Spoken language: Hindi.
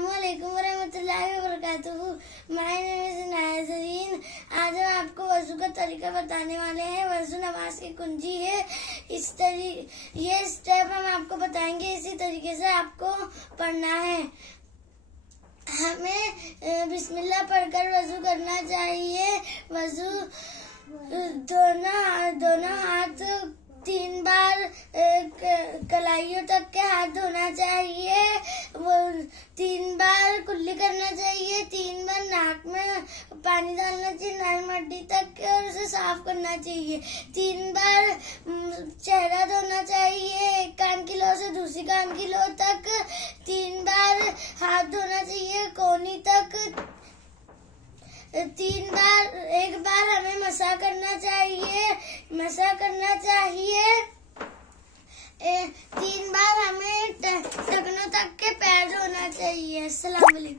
अस्सलामुअलैकुम वरहमतुल्लाहि वबरकातुहू। My name is Inaya Zareen. आज हम आपको वज़ू का तरीका बताने वाले हैं। वज़ू नमाज की कुंजी है। ये स्टेप हम आपको बताएंगे, इसी तरीके से आपको पढ़ना है। हमें बिस्मिल्लाह पढ़कर वज़ू करना चाहिए। वज़ू दोनों हाथ 3 बार कलाइयों तक के हाथ धोना चाहिए। वो 3 बार कुल्ली करना चाहिए। 3 बार नाक में पानी डालना चाहिए नरम हड्डी तक और उसे साफ करना चाहिए। 3 बार चेहरा धोना चाहिए, एक कान की लो से दूसरी कान की लो तक। 3 बार हाथ धोना चाहिए कोहनी तक। 1 बार हमें मसा करना चाहिए। 3 बार हमें टखनों तक के पैर धोना चाहिए। अस्सलाम वालेकुम।